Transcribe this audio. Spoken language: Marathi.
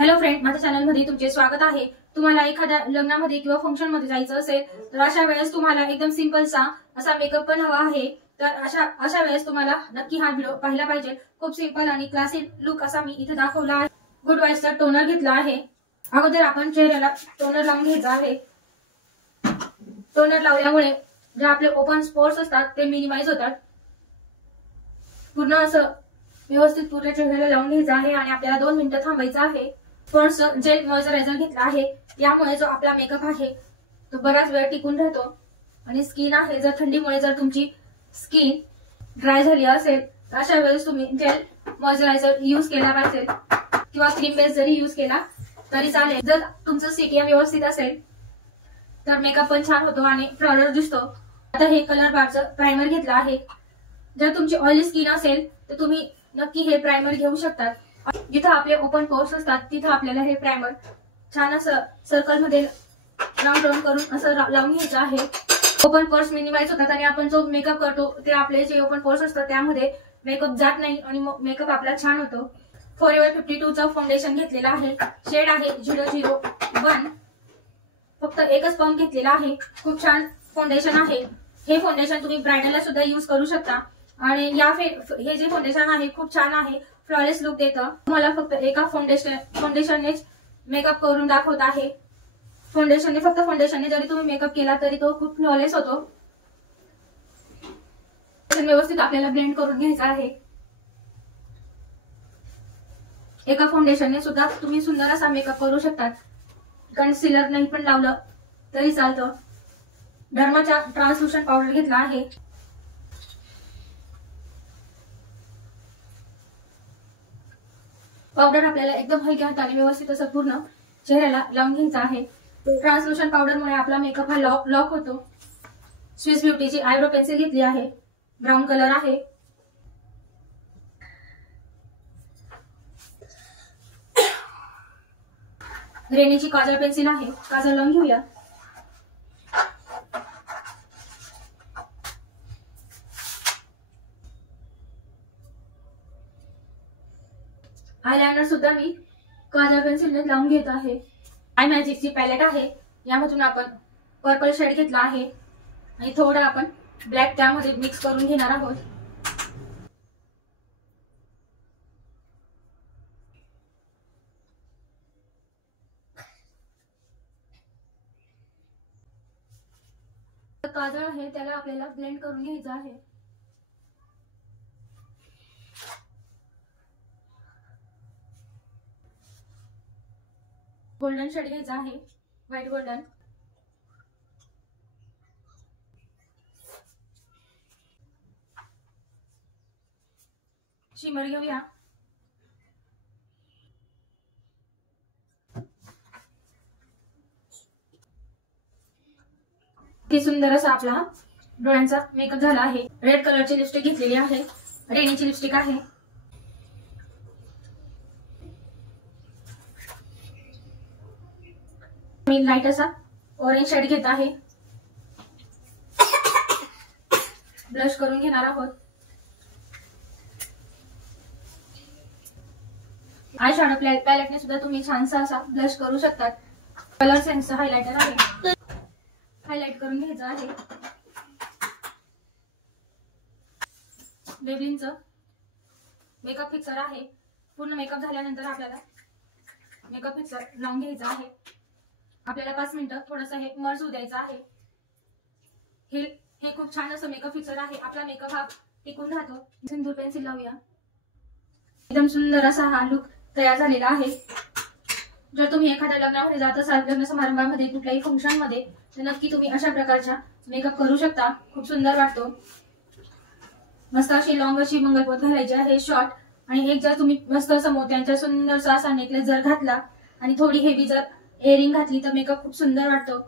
हॅलो फ्रेंड, माझ्या चॅनलमध्ये तुमचे स्वागत आहे। तुम्हाला एखाद्या लग्नामध्ये किंवा फंक्शन मध्ये जायचं असेल तर अशा वेळेस तुम्हाला एकदम सिंपलचा असा मेकअप पण हवा आहे। तर अशा वेळेस तुम्हाला नक्की हा व्हिडिओ पाहिला पाहिजे। खूप सिंपल आणि क्लासी लुक असा मी इथे दाखवला आहे। गुड व्हाईसचा टोनर घेतला आहे। अगोदर आपण चेहऱ्याला टोनर लावून घ्यायचा आहे। टोनर लावल्यामुळे जे आपले ओपन स्पोर्स असतात ते मिनिमाइज होतात। पूर्ण असं व्यवस्थित पूर्ण चेहऱ्याला लावून घ्यायचं आहे आणि आपल्याला 2 मिनिटं थांबायचं आहे। स्पॉन्ज जेल मॉइश्चरायझर घेतला आहे। यामुळे जो आपला मेकअप आहे तो बराच वेळ टिकून राहतो आणि स्किन आहे जर थंडीमुळे जर तुमची स्किन ड्राय झाली असेल तर अशा वेळेस तुम्ही जेल मॉइश्चरायझर यूज केला पाहिजे किंवा क्रीम बेस जरी यूज केला तरी चालेल। जर तुमचं सीटीएम व्यवस्थित असेल तर मेकअप पण छान होतो आणि फ्लॉलेस दिसतो। आता हे कलर बारचं प्रायमर घेतलं आहे। जर तुमची ऑइली स्किन असेल तर तुम्ही नक्की हे प्रायमर घेऊ शकता। जिथे आपले ओपन पोर्स असतात तिथे आपल्याला हे प्रायमर छान असं सर्कल मध्ये राउंड राउंड करून असं लावून घ्यायचं आहे। ओपन पोर्स मिनिमाइज होतात आणि आपण जो मेकअप करतो ते आपले जे ओपन पोर्स असतात त्यामध्ये मेकअप जात नाही आणि मेकअप आपला छान होतो। फॉरएव्हर 52 चा फाउंडेशन घेतलेला आहे। शेड आहे 001। फक्त एकच पंप घेतलेला आहे। खूप छान फाउंडेशन आहे। हे फाउंडेशन तुम्ही ब्रायडलला सुद्धा यूज करू शकता आणि हे जे फाउंडेशन आहे खूप छान आहे। फ्लॉलेस लुक देतं। तुम्हाला फक्त एका फाउंडेशननेच मेकअप करून दाखवत आहे। फक्त फाउंडेशनने जरी तुम्ही मेकअप केला तरी तो खूप फ्लॉलेस होतो। व्यवस्थित आपल्याला ब्लेंड करून घ्यायचा आहे। एका फाउंडेशनने सुद्धा तुम्ही सुंदर असा मेकअप करू शकता। कन्सिलर नाही पण लावलं तरी चालतं। डर्माचा ट्रान्सल्युशन पावडर घेतला आहे। पावडर आपल्याला एकदम हलक्या हाताने व्यवस्थित असं पूर्ण चेहऱ्याला लावून घ्यायचा आहे। ट्रान्सल्युशन पावडरमुळे आपला मेकअप हा लॉक होतो। स्विस ब्युटीची आयब्रो पेन्सिल घेतली आहे। ब्राऊन कलर आहे। रेनीची काजळ पेन्सिल आहे। काजळ लावून घेऊया। आयलाइनर सुद्धा मी काजळ पेन्सिलने लावून घेत आहे। आय मॅजिकची पॅलेट आहे। यामधून आपण पर्पल शेड घेतला आहे आणि थोडा आपण ब्लॅक त्यामध्ये मिक्स करून घेणार आहोत। काजळ आहे त्याला आपल्याला ब्लेंड करून घ्यायचं आहे। गोल्डन शेड घ्यायचा आहे। White golden. शिमर घेऊया। किती सुंदर असा आपला डोळ्यांचा मेकअप झाला आहे। रेड कलरची लिपस्टिक घेतलेली आहे। रेनीची लिपस्टिक आहे। मी लाईट असा ऑरेंज शेड घेत आहे। ब्लश करून घेणार आहोत। आय शॅडो पॅलेटने सुद्धा तुम्ही छानसा असा ब्लश करू शकता। कलर सेन्सचा हायलायटर आहे। हायलाइट करून घ्यायचं आहे। मेबलिनचं मेकअप फिक्सर आहे। पूर्ण मेकअप झाल्यानंतर आपल्याला मेकअप फिक्सर लावून घ्यायचं आहे। आपल्याला 5 मिनिटं थोडंसं हे मर्ज होऊ द्यायचं आहे। हे खूप छान असं मेकअप फिक्सर आहे। आपला मेकअप हा टिकून राहतो। सिंदूर पेन्सिल लावूया। एकदम सुंदर असा हा लुक तयार झालेला आहे। जर तुम्ही एखाद्या लग्नामध्ये जात असाल, लग्न समारंभामध्ये कुठल्याही फंक्शन मध्ये तर नक्की तुम्ही अशा प्रकारचा मेकअप करू शकता। खूप सुंदर वाटतो। मस्त अशी लॉंग अशी मंगलपोत घालायची आहे शॉर्ट आणि एक जर तुम्ही मस्त असं मोत्यांचा सुंदरसा असा नेकलेस जर घातला आणि थोडी हेवी जर इयरिंग घातली तर मेकअप खूप सुंदर वाटतो।